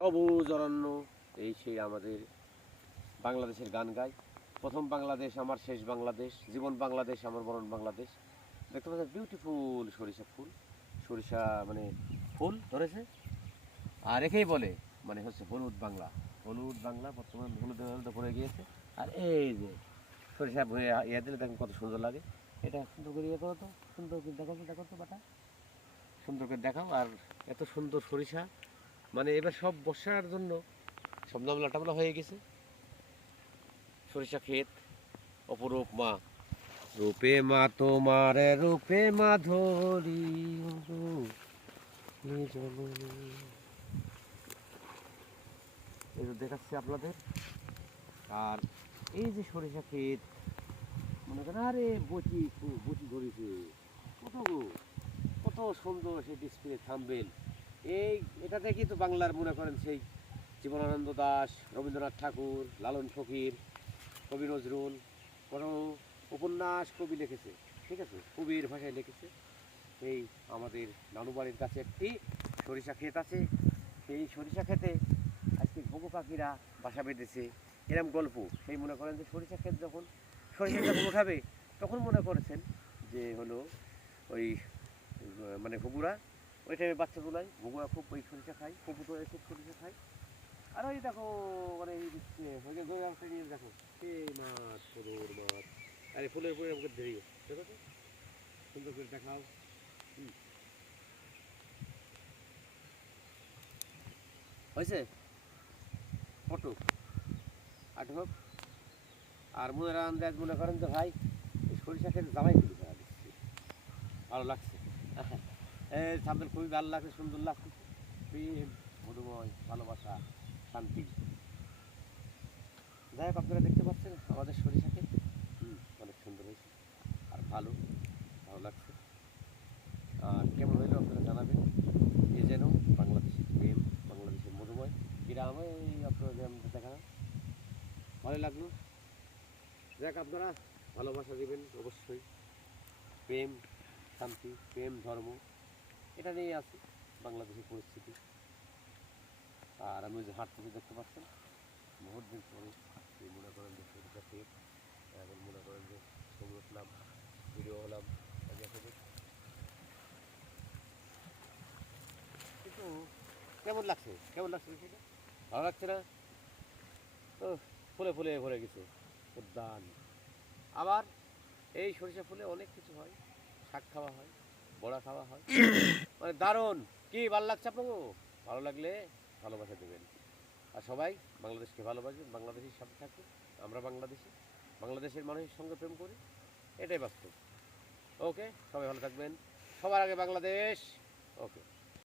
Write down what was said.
সবুজ অরণ্য, এই সেই আমাদের বাংলাদেশের গান গায়। প্রথম বাংলাদেশ আমার শেষ বাংলাদেশ, জীবন বাংলাদেশ আমার মরণ বাংলাদেশ। দেখতে পাচ্ছেন বিউটিফুল সরিষা ফুল, সরিষা মানে ফুল ধরেছে। আর একেই বলে মানে হচ্ছে হলুদ বাংলা। হলুদ বাংলা বর্তমান হলুদ হলুদে ভরে গিয়েছে। আর এই যে সরিষা ভরে ইয়ে দিলে দেখেন কত সুন্দর লাগে। এটা সুন্দর করে ইয়ে করো তো, সুন্দর করে দেখো তো বাটা, সুন্দর করে দেখাও। আর এত সুন্দর সরিষা, মানে এবার সব বর্ষার জন্য সব নামলা টামলা হয়ে গেছে। সরিষা ক্ষেত, অপরূপ মা, রূপে মা তোমার, রূপে মাধুরী, এই যে দেখাচ্ছি আপনাদের। আর এই যে সরিষা ক্ষেত, মনে করেন আরে বচি বচি ধরেছে, কত গো, কত সুন্দর সেই ডিসপ্লে থাম্বেল। এই এটা দেখি তো বাংলার মনে করেন সেই জীবনানন্দ দাশ, রবীন্দ্রনাথ ঠাকুর, লালন ফকির, কবি নজরুল, কোনো উপন্যাস কবি লিখেছে, ঠিক আছে, কবির ভাষায় লিখেছে। এই আমাদের নানুবাড়ির কাছে একটি সরিষা ক্ষেত আছে। সেই সরিষা ক্ষেতে আজকে ঘুঘু পাখিরা বাসা বেঁধেছে, এরম গল্প। সেই মনে করেন যে সরিষা ক্ষেত যখন সরিষা যখন উঠাবে, তখন মনে করেছেন যে হলো ওই মানে ঘুঘুরা ওই টাইমে বাচ্চা তোলায়, ঘুঘুরা খুব ওই সরিষা খায়, কবুতর খুব সরিষা খায়। আর ওই দেখো মানে এই দেখো সেই মাছ, সরুর মাছ, আর এই ফুলের উপরে আমাকে দেরি দেখো তো, সুন্দর করে দেখাও। হয়েছে ফটো আটক। আর মনের আন্দাজ মনে করেন যে ভাই এই সরিষা খেতে জামাই ফেলে ফেলা দিচ্ছি, ভালো লাগছে। এই সামনে খুবই ভালো লাগছে, সুন্দর লাগছে, প্রেম, মধুময়, ভালোবাসা, শান্তি। যাই হোক, আপনারা দেখতে পাচ্ছেন আমাদের সরিষা ক্ষেত অনেক সুন্দর হয়েছে আর ভালো ভালো লাগছে। আর কেমন হইলো আপনারা জানাবেন। এ যেন বাংলাদেশের প্রেম, বাংলাদেশের মধুময় গ্রামে এই আপনারা যে আমাদের দেখানো ভালো লাগলো। যাক, আপনারা ভালোবাসা দেবেন অবশ্যই। প্রেম, শান্তি, প্রেম, ধর্ম, এটা নিয়ে আছে বাংলাদেশের পরিস্থিতি। আর আমি যে হাঁটতেছি দেখতে পাচ্ছেন, বহুত দিন পরে এই মনে করেন যে সরিষা ক্ষেত, এখন মনে করেন যে ছবি উঠলাম, ভিডিও হলাম, কিন্তু কেমন লাগছে, কেমন লাগছে বিষয়টা? ভালো লাগছে না তো? ফুলে ফুলে ভরে গেছে উদ্যান। আবার এই সরিষা ফুলে অনেক কিছু হয়, শাক খাওয়া হয়, বড়া খাওয়া হয়, মানে দারুণ। কি ভালো লাগছে আপনাকে? ভালো লাগলে ভালোবাসা দেবেন। আর সবাই বাংলাদেশকে ভালোবাসবেন, বাংলাদেশের সাথে থাকুন। আমরা বাংলাদেশি, বাংলাদেশের মানুষের সঙ্গে প্রেম করি, এটাই বাস্তব। ওকে, সবাই ভালো থাকবেন, সবার আগে বাংলাদেশ। ওকে।